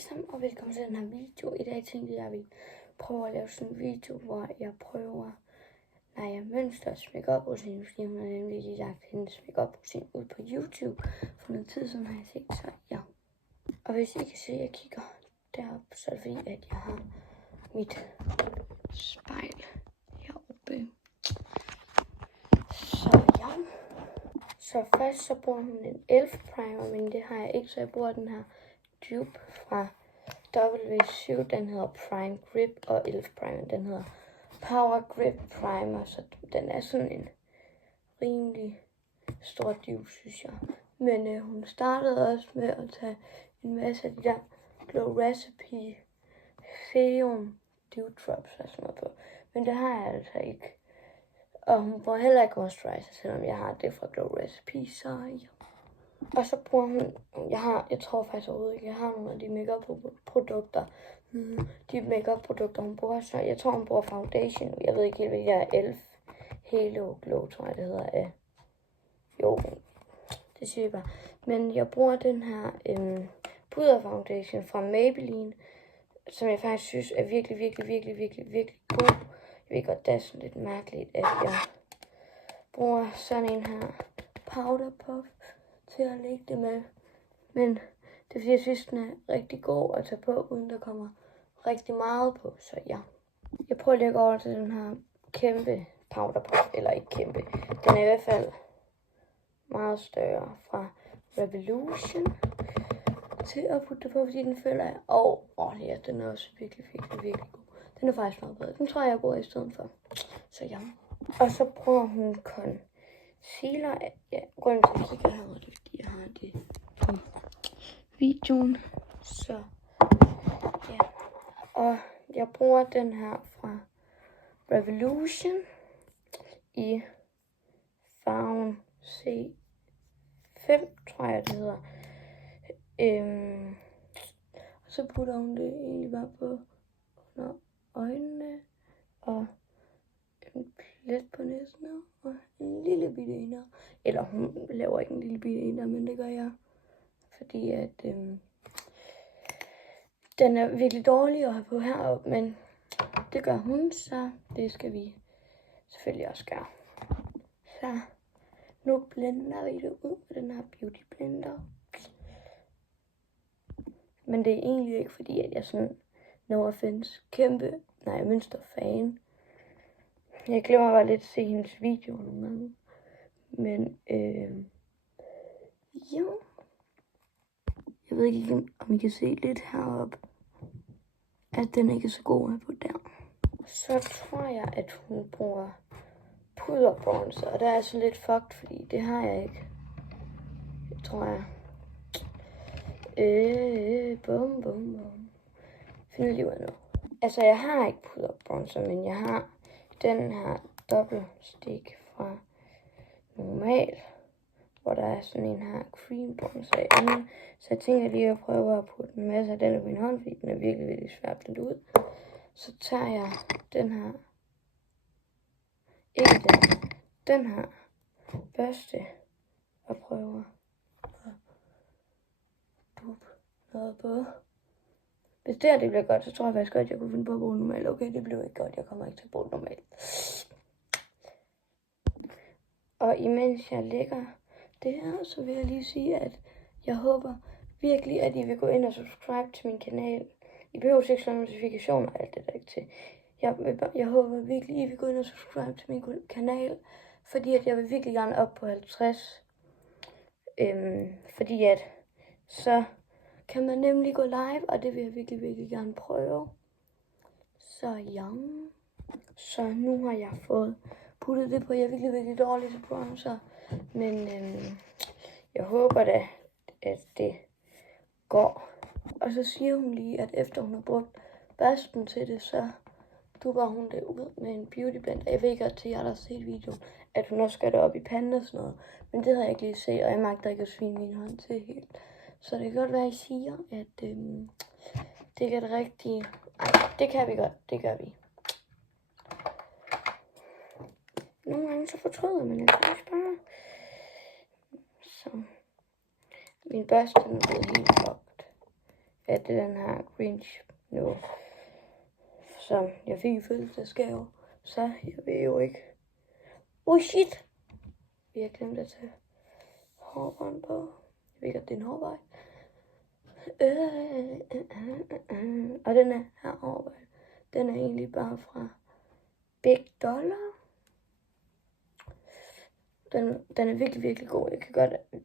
sammen, og velkommen til den her video. I dag tænkte jeg ville prøve at lave sådan en video, hvor jeg prøver Naja Mønsters make-up-rutine, fordi hun har nemlig lige lagt hendes make-up-rutine ud på YouTube for noget tid, som har jeg set, så ja. Og hvis I kan se, at jeg kigger derop, så er det fordi, at jeg har mit spejl heroppe. Så ja. Så først så bruger hun en Elf primer, men det har jeg ikke, så jeg bruger den her Dupe fra W7. Den hedder Prime Grip, og Elf primer, den hedder Power Grip Primer, så den er sådan en rimelig stor dupe, synes jeg. Men hun startede også med at tage en masse af de der Glow Recipe Serum Dew Drops og sådan noget på. Men det har jeg altså ikke. Og hun bruger heller ikke moisturizer, selvom jeg har det fra Glow Recipe, så ja. Og så bruger hun, jeg tror faktisk overhovedet ikke, jeg har nogle af de make-up-produkter. De make-up-produkter, hun bruger, så jeg tror, hun bruger foundation. Jeg ved ikke helt, hvad det er. Elf Halo Glow, tror jeg, det hedder. Jo, det siger jeg bare. Men jeg bruger den her puderfoundation fra Maybelline, som jeg faktisk synes er virkelig god. Jeg ved godt, det er sådan lidt mærkeligt, at jeg bruger sådan en her powder puff til at lægge det med. Men det er fordi, jeg synes, den er rigtig god at tage på, uden der kommer rigtig meget på. Så ja. Jeg prøver at lægge over til den her kæmpe powder puff. Eller ikke kæmpe. Den er i hvert fald meget større fra Revolution. Til at putte det på, fordi den føler jeg. Ja, den er også virkelig god. Den er faktisk meget bedre. Den tror jeg bruger i stedet for. Så ja. Og så bruger hun concealer. Ja, grunden til at jeg kigger her, det er fordi jeg har det på videoen. Så ja. Og jeg bruger den her fra Revolution i farven C5, tror jeg det hedder. Og så putter hun det egentlig bare på under øjnene og en plet på næsen og en lille bitte ender. Eller hun laver ikke en lille bitte ender, men det gør jeg, fordi at den er virkelig dårlig at have på heroppe, men det gør hun, så det skal vi selvfølgelig også gøre. Så nu blender vi det ud med den her beauty blender. Men det er egentlig ikke fordi, at jeg sådan, no offense, kæmpe Mønster-fan. Jeg glemmer bare lidt at se hendes video nogle gange. Men ja. Jeg ved ikke, om I kan se lidt heroppe, at den ikke er så god at på der. Så tror jeg, at hun bruger puderbronzer, og der er så lidt fucked, fordi det har jeg ikke. Det tror jeg. Bum. Find lige ud af noget. Altså, jeg har ikke puderbronzer, men jeg har den her dobbeltstik fra Normal, hvor der er sådan en her cream bronzer i enden. Så jeg tænker lige at prøve at putte en masse af den på min hånd, fordi den er virkelig svær at blende ud. Så tager jeg den her, den her børste og prøver at dupe noget på. Hvis det her det bliver godt, så tror jeg faktisk godt, at jeg kunne finde på at bruge Normal. Okay, det blev ikke godt. Jeg kommer ikke til at bruge Normal. Og imens jeg lægger det her, så vil jeg lige sige, at jeg håber virkelig, at I vil gå ind og subscribe til min kanal. I behøver ikke sådan notifikationer og alt det der ikke til. Jeg håber virkelig, at I vil gå ind og subscribe til min kanal, fordi at jeg vil virkelig gerne op på 50. Fordi at så kan man nemlig gå live, og det vil jeg virkelig gerne prøve. Så ja. Så nu har jeg fået puttet det på. Jeg er virkelig dårlig til bronzer. Men jeg håber da, at det går. Og så siger hun lige, at efter hun har brugt børsten til det, så dupper hun det ud med en beauty blender. Jeg ved godt til jer, der har set videoen, at hun også gør det op i panden og sådan noget. Men det havde jeg ikke lige set, og jeg magter ikke at svine min hånd til helt. Så det kan godt være, at I siger, at det ikke er det rigtige. Ej, det kan vi godt. Det gør vi. Nogle gange så fortryder man faktisk bare. Så min børste er blevet helt fucked. at det er den her Grinch nu, som jeg fik i fødselsdagsgave. Så jeg ved jo ikke. Shit! Vi har glemt at tage hårbånd på. Jeg ved ikke, at det er en hårbøj. Og den er her hårbøj. Den er egentlig bare fra Big Dollar. Den er virkelig, virkelig god.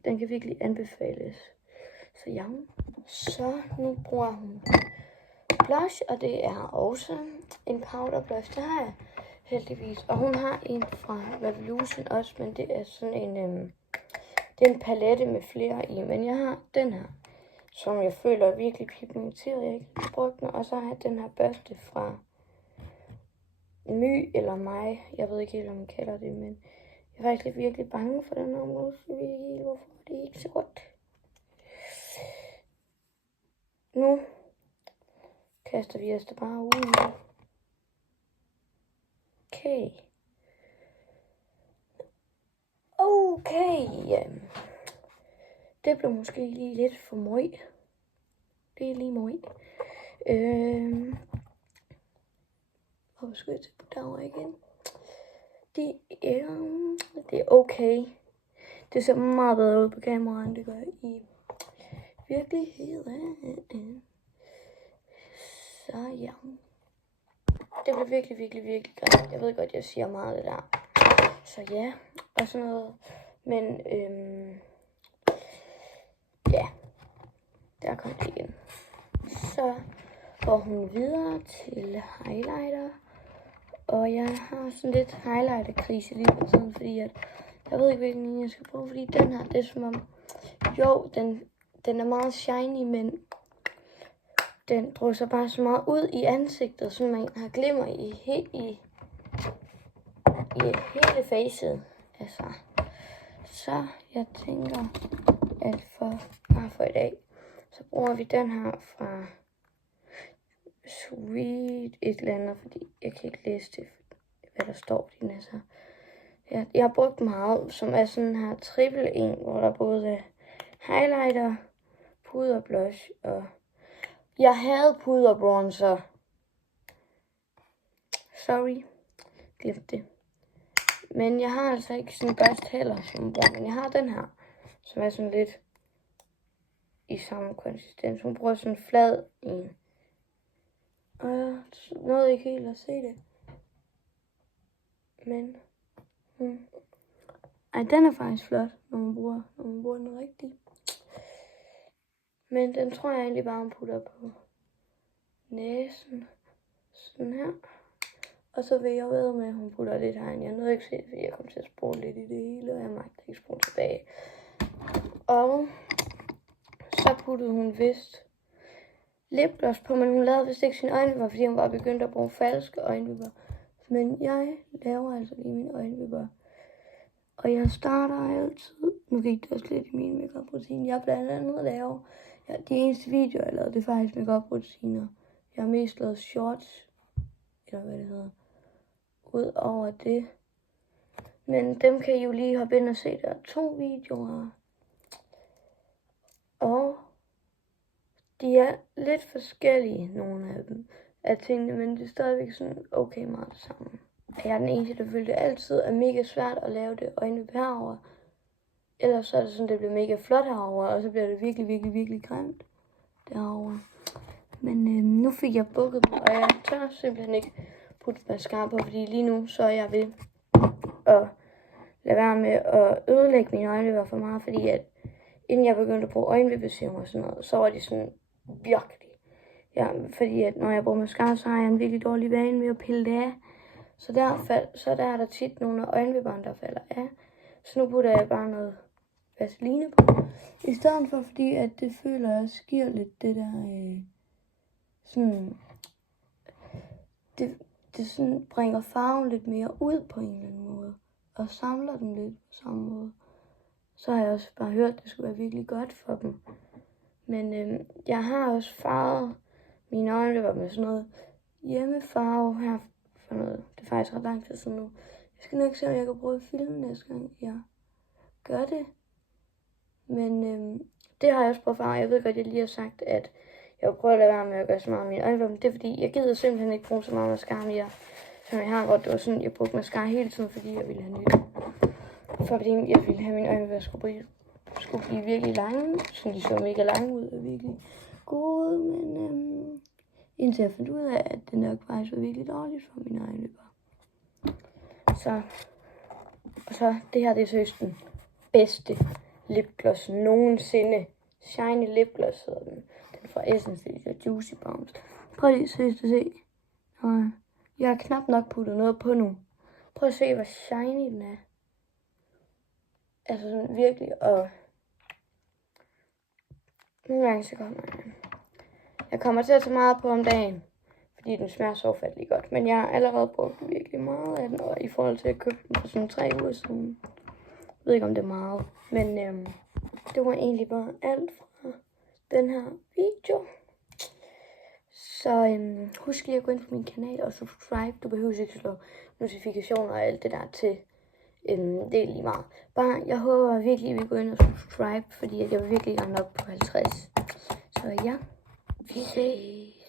Den kan virkelig anbefales. Så ja. Så nu bruger hun blush, og det er også en powder blush. Det har jeg heldigvis. Og hun har en fra Revolution også, men det er sådan en, det er en palette med flere i. Men jeg har den her, som jeg føler er virkelig pigmenteret. Jeg ikke har brugt den. Og så har jeg den her børste fra My eller mig. Jeg ved ikke helt, om man kalder det, men jeg er faktisk virkelig bange for den her måde. Så ved jeg helt, hvorfor det er ikke så godt. Nu kaster vi os da bare ud. Okay. Det blev måske lige lidt for møg. Det er lige møg. Hvor skal jeg til på derovre igen? Det er okay. Det ser meget bedre ud på kamera, end det gør i virkeligheden. Så ja. Det blev virkelig, virkelig, virkelig grimt. Jeg ved godt, jeg siger meget det der. Så ja, og sådan noget. Men ja, der kom det igen. Så går hun videre til highlighter. Og jeg har sådan lidt highlighter-krise lige på tiden, fordi at jeg ved ikke, hvilken jeg skal bruge. Fordi den her, det er som om, jo, den er meget shiny, men den drysser bare så meget ud i ansigtet, så man har glimmer i hele facet. Altså. Så jeg tænker, at bare for i dag, så bruger vi den her fra Sweet et eller andet, fordi jeg kan ikke læse det, hvad der står i den. Altså. Jeg har brugt meget, som er sådan her triple en, hvor der både er highlighter, puder, blush og jeg havde puder bronzer. Sorry, glemte det. Men jeg har altså ikke sådan en børste heller, som bruger, men jeg har den her, som er sådan lidt i samme konsistens. Hun bruger sådan en flad en. Og jeg nåede ikke helt at se det. Men den er faktisk flot, når man bruger den rigtigt. Men den tror jeg egentlig bare, hun putter på næsen. Sådan her. Og så vil jeg ved med, at hun putter lidt herinde. Jeg nåede ikke se det, fordi jeg kom til at spole lidt i det hele, og jeg magte ikke spole tilbage. Og så puttede hun vist lipgloss på, men hun lavede vist ikke sine øjenvipper, fordi hun var begyndt at bruge falske øjenvipper. Men jeg laver altså lige mine øjenvipper. Og jeg starter altid, nu gik det også lidt i min makeup-rutine. Jeg blandt andet laver, de eneste videoer, jeg lavede, det er faktisk makeup-rutiner. Jeg har mest lavet shorts, eller hvad det hedder, ud over det. Men dem kan I jo lige hoppe ind og se, der er 2 videoer. Og de er lidt forskellige, nogle af dem, af tingene, men det er stadigvæk sådan okay meget det samme. Jeg er den eneste, der føler, det altid er mega svært at lave det øjne herover. Ellers så er det sådan, det bliver mega flot herover, og så bliver det virkelig, virkelig, virkelig grimt derovre. Men nu fik jeg bukket dem, og jeg tør simpelthen ikke putte mascara på, fordi lige nu så er jeg ved at lade være med at ødelægge mine øjenvipper for meget, fordi at inden jeg begyndte at bruge øjenvippeserum og sådan noget, så var de sådan virkelig. Ja, fordi at når jeg bruger mascara, så har jeg en virkelig dårlig vane med at pille det af. Så der er der tit nogle af øjenvipperne, der falder af. Så nu putter jeg bare noget vaseline på. I stedet for, fordi at det føler, at jeg sker lidt det der, sådan, det sådan bringer farven lidt mere ud på en eller anden måde. Og samler dem lidt på samme måde. Så har jeg også bare hørt, at det skulle være virkelig godt for dem. Men jeg har også farvet mine øjenvipper med sådan noget hjemmefarve her for noget. Det er faktisk ret lang tid siden nu. Jeg skal nok se, om jeg kan prøve at filme næste gang jeg gør det. Men det har jeg også prøvet farve. Jeg ved godt, jeg lige har sagt, at Jeg vil prøve at lade være med at gøre så meget af mine øjenvipper, men det er fordi, jeg gider simpelthen ikke bruge så meget mascara mere, som jeg har, hvor det var sådan, jeg brugte mascara hele tiden, fordi jeg ville have nyt. Fordi jeg ville have mine øjenvipper skulle blive virkelig lange, så de så mega lange ud og virkelig gode, men indtil jeg fandt ud af, at det nok faktisk var virkelig dårligt for mine øjenvipper. Så det her, det er seriøst den bedste lipgloss nogensinde. Shiny lipgloss hedder den. Den fra Essence, det er Juicy Bombs. Prøv lige seriøst at se. Jeg har knap nok puttet noget på nu. Prøv at se, hvor shiny den er. Altså sådan virkelig, og nogle gange så kommer jeg kommer til at tage meget på om dagen, fordi den smager så ufattelig godt. Men jeg har allerede brugt virkelig meget af den, og i forhold til at købe den for sådan 3 uger siden. Jeg ved ikke, om det er meget, men det var egentlig bare alt fra den her video. Så husk lige at gå ind på min kanal og subscribe. Du behøver ikke slå notifikationer og alt det der til. Det er lige meget. Bare, jeg håber virkelig, at vi går ind og subscribe, fordi jeg vil virkelig gerne op på 50. Så ja, vi ses.